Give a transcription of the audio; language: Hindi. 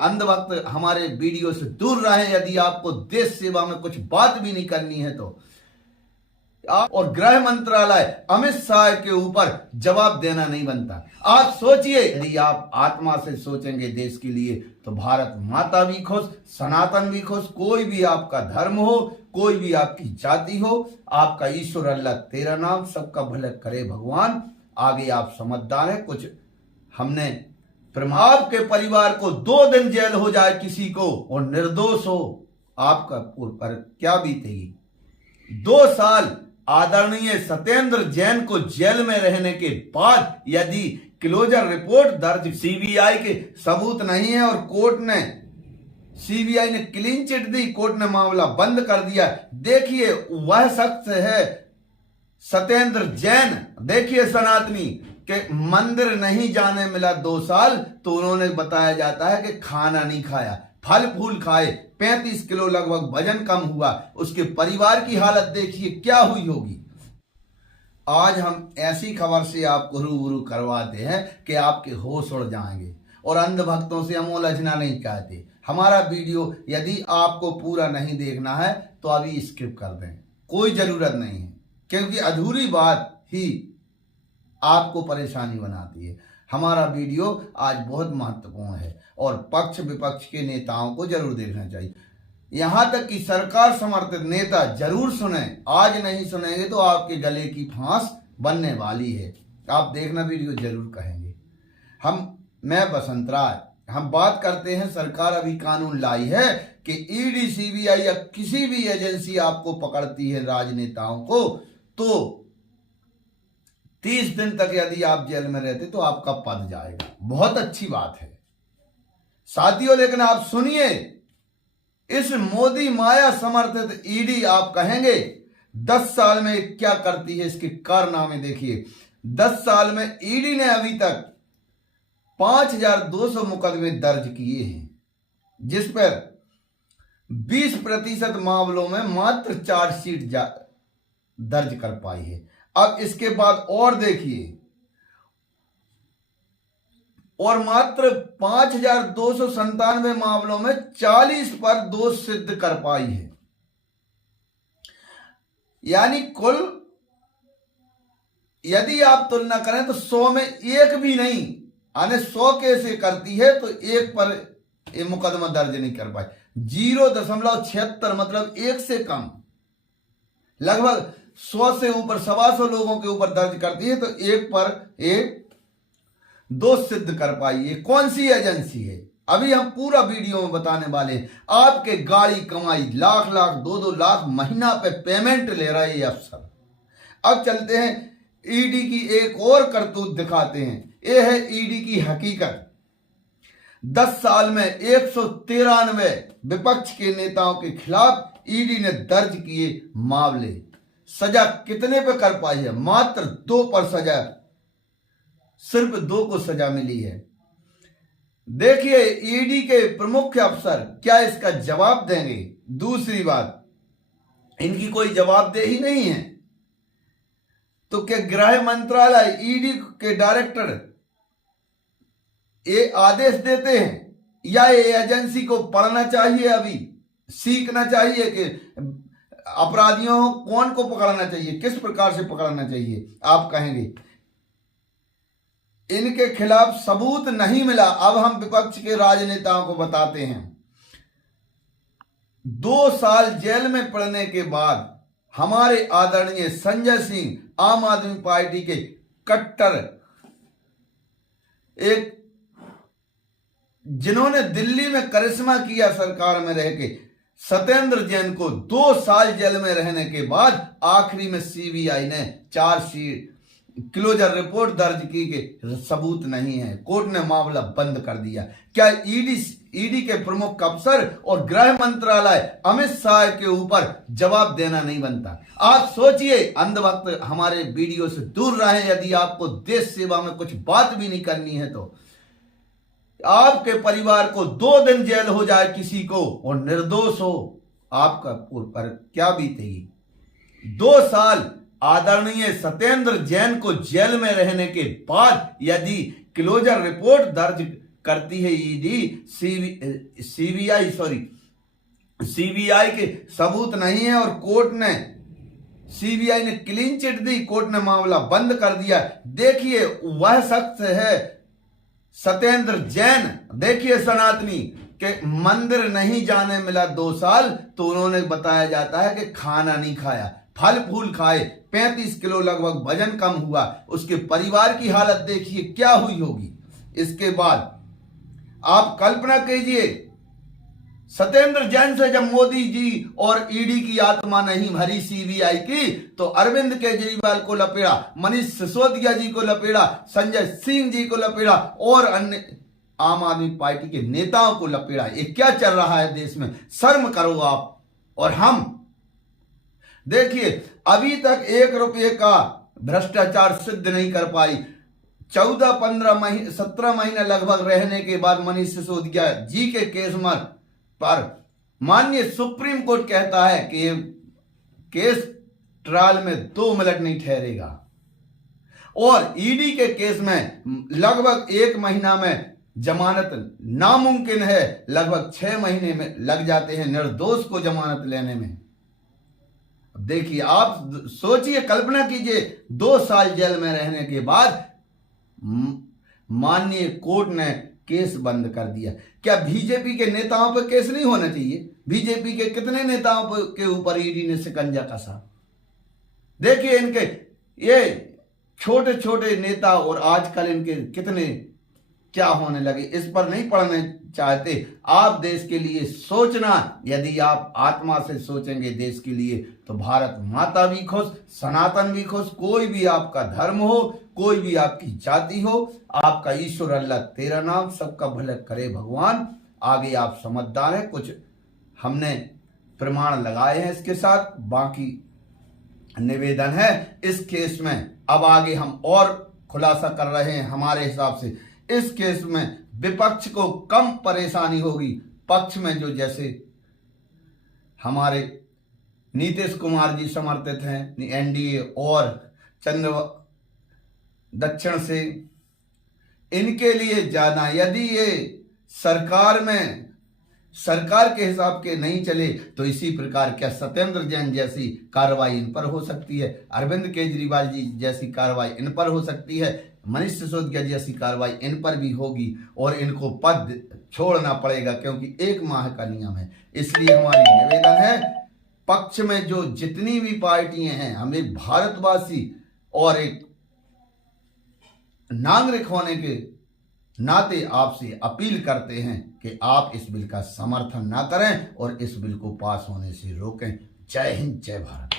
अंधभक्त हमारे वीडियो से दूर रहें। यदि आपको देश सेवा में कुछ बात भी नहीं करनी है तो। और गृह मंत्रालय अमित शाह के ऊपर जवाब देना नहीं बनता। आप सोचिए, यदि आप आत्मा से सोचेंगे देश के लिए तो भारत माता भी खुश, सनातन भी खुश, कोई भी आपका धर्म हो, कोई भी आपकी जाति हो, आपका ईश्वर अल्लाह तेरा नाम, सबका भला करे भगवान। आगे आप समझदार हैं। कुछ हमने आपके परिवार को 2 दिन जेल हो जाए किसी को और निर्दोष हो, आपका पर क्या बीतेगी। 2 साल आदरणीय सत्येंद्र जैन को जेल में रहने के बाद यदि क्लोजर रिपोर्ट दर्ज सीबीआई के सबूत नहीं है और कोर्ट ने सीबीआई ने क्लीन चिट दी, कोर्ट ने मामला बंद कर दिया। देखिए वह शख्स है सत्येंद्र जैन। देखिए सनातनी के मंदिर नहीं जाने मिला 2 साल तो उन्होंने बताया जाता है कि खाना नहीं खाया, फल फूल खाए, 35 किलो लगभग वजन कम हुआ। उसके परिवार की हालत देखिए क्या हुई होगी। आज हम ऐसी खबर से आपको रूबरू करवाते हैं कि आपके होश उड़ जाएंगे। और अंधभक्तों से हम उलझना नहीं चाहते। हमारा वीडियो यदि आपको पूरा नहीं देखना है तो अभी स्किप कर दें, कोई जरूरत नहीं है, क्योंकि अधूरी बात ही आपको परेशानी बनाती है। हमारा वीडियो आज बहुत महत्वपूर्ण है और पक्ष विपक्ष के नेताओं को जरूर देखना चाहिए। यहां तक कि सरकार समर्थित नेता जरूर सुने। आज नहीं सुनेंगे तो आपके गले की फांस बनने वाली है। आप देखना वीडियो जरूर कहेंगे। मैं बसंत राय, हम बात करते हैं। सरकार अभी कानून लाई है कि ईडी, सीबीआई या किसी भी एजेंसी आपको पकड़ती है राजनेताओं को तो 30 दिन तक यदि आप जेल में रहते तो आपका पद जाएगा। बहुत अच्छी बात है साथियों। लेकिन आप सुनिए, इस मोदी माया समर्थित ईडी आप कहेंगे 10 साल में क्या करती है, इसके कारनामे देखिए। 10 साल में ईडी ने अभी तक 5200 मुकदमे दर्ज किए हैं, जिस पर 20% मामलों में मात्र चार्जशीट दर्ज कर पाई है। अब इसके बाद और देखिए, और मात्र 5297 मामलों में 40 पर दोष सिद्ध कर पाई है। यानी कुल यदि आप तुलना करें तो 100 में एक भी नहीं, यानी 100 केस करती है तो एक पर ये मुकदमा दर्ज नहीं कर पाई। 0.76 मतलब एक से कम। लगभग 100 से ऊपर 125 लोगों के ऊपर दर्ज करती है तो एक पर एक दोष सिद्ध कर पाई। ये कौन सी एजेंसी है अभी हम पूरा वीडियो में बताने वाले हैं। आपके गाड़ी कमाई लाख लाख 2-2 लाख महीना पे पेमेंट ले रहे ये अफसर। अब चलते हैं ईडी की एक और करतूत दिखाते हैं। ये है ईडी की हकीकत। 10 साल में 193 विपक्ष के नेताओं के खिलाफ ईडी ने दर्ज किए मामले। सजा कितने पे कर पाई है? मात्र 2 पर सजा, सिर्फ 2 को सजा मिली है। देखिए ईडी के प्रमुख अफसर क्या इसका जवाब देंगे। दूसरी बात, इनकी कोई जवाबदेही नहीं है तो क्या गृह मंत्रालय, ईडी के डायरेक्टर ये आदेश देते हैं या ये एजेंसी को पढ़ना चाहिए, अभी सीखना चाहिए कि अपराधियों कौन को पकड़ना चाहिए, किस प्रकार से पकड़ना चाहिए। आप कहेंगे इनके खिलाफ सबूत नहीं मिला। अब हम विपक्ष के राजनेताओं को बताते हैं। 2 साल जेल में पड़ने के बाद हमारे आदरणीय संजय सिंह, आम आदमी पार्टी के कट्टर, एक जिन्होंने दिल्ली में करिश्मा किया सरकार में रह के, सत्येंद्र जैन को 2 साल जेल में रहने के बाद आखिरी में सीबीआई ने चार्जशीट क्लोजर रिपोर्ट दर्ज की कि सबूत नहीं है, कोर्ट ने मामला बंद कर दिया। क्या ईडी के प्रमुख अफसर और गृह मंत्रालय अमित शाह के ऊपर जवाब देना नहीं बनता? आप सोचिए, अंधभक्त हमारे वीडियो से दूर रहें। यदि आपको देश सेवा में कुछ बात भी नहीं करनी है तो। आपके परिवार को 2 दिन जेल हो जाए किसी को और निर्दोष हो, आपका पर क्या बीतेगी। 2 साल आदरणीय सत्येंद्र जैन को जेल में रहने के बाद यदि क्लोजर रिपोर्ट दर्ज करती है ईडी, सीबीआई के सबूत नहीं है और कोर्ट ने, सीबीआई ने क्लीन चिट दी, कोर्ट ने मामला बंद कर दिया। देखिए वह शख्स है सत्येंद्र जैन। देखिए सनातनी के मंदिर नहीं जाने मिला 2 साल, तो उन्होंने बताया जाता है कि खाना नहीं खाया, फल फूल खाए, 35 किलो लगभग वजन कम हुआ। उसके परिवार की हालत देखिए क्या हुई होगी। इसके बाद आप कल्पना कीजिए, सत्येंद्र जैन से जब मोदी जी और ईडी की आत्मा नहीं भरी सीबीआई की, तो अरविंद केजरीवाल को लपेड़ा, मनीष सिसोदिया जी को लपेड़ा, संजय सिंह जी को लपेड़ा और अन्य आम आदमी पार्टी के नेताओं को लपेड़ा। ये क्या चल रहा है देश में? शर्म करो आप। और हम देखिए अभी तक 1 रुपये का भ्रष्टाचार सिद्ध नहीं कर पाई। 17 महीने लगभग रहने के बाद मनीष सिसोदिया जी के केस पर माननीय सुप्रीम कोर्ट कहता है कि ये केस ट्रायल में 2 मिनट नहीं ठहरेगा, और ईडी के केस में लगभग 1 महीना में जमानत नामुमकिन है, लगभग 6 महीने में लग जाते हैं निर्दोष को जमानत लेने में। देखिए आप सोचिए, कल्पना कीजिए 2 साल जेल में रहने के बाद माननीय कोर्ट ने केस बंद कर दिया। क्या बीजेपी के नेताओं पर केस नहीं होना चाहिए? बीजेपी के कितने नेताओं के ऊपर ईडी ने शिकंजा कसा। देखिए इनके ये छोटे छोटे नेता और आजकल इनके कितने क्या होने लगे, इस पर नहीं पढ़ने चाहते। आप देश के लिए सोचना, यदि आप आत्मा से सोचेंगे देश के लिए, तो भारत माता भी खुश, सनातन भी खुश, कोई भी आपका धर्म हो, कोई भी आपकी जाति हो, आपका ईश्वर अल्लाह तेरा नाम, सबका भला करे भगवान। आगे आप समझदार हैं, कुछ हमने प्रमाण लगाए हैं इसके साथ। बाकी निवेदन है इस केस में, अब आगे हम और खुलासा कर रहे हैं। हमारे हिसाब से इस केस में विपक्ष को कम परेशानी होगी, पक्ष में जो जैसे हमारे नीतीश कुमार जी समर्थित हैं एनडीए और चंद्र दक्षिण से, इनके लिए ज्यादा, यदि ये सरकार के हिसाब के नहीं चले तो इसी प्रकार क्या सत्येंद्र जैन जैसी कार्रवाई इन पर हो सकती है, अरविंद केजरीवाल जी जैसी कार्रवाई इन पर हो सकती है, मनीष सिसोदिया जैसी कार्रवाई इन पर भी होगी, और इनको पद छोड़ना पड़ेगा क्योंकि 1 माह का नियम है। इसलिए हमारी निवेदन है, पक्ष में जो जितनी भी पार्टियां हैं, हम एक भारतवासी और एक नागरिक होने के नाते आपसे अपील करते हैं कि आप इस बिल का समर्थन ना करें और इस बिल को पास होने से रोकें। जय हिंद, जय भारत।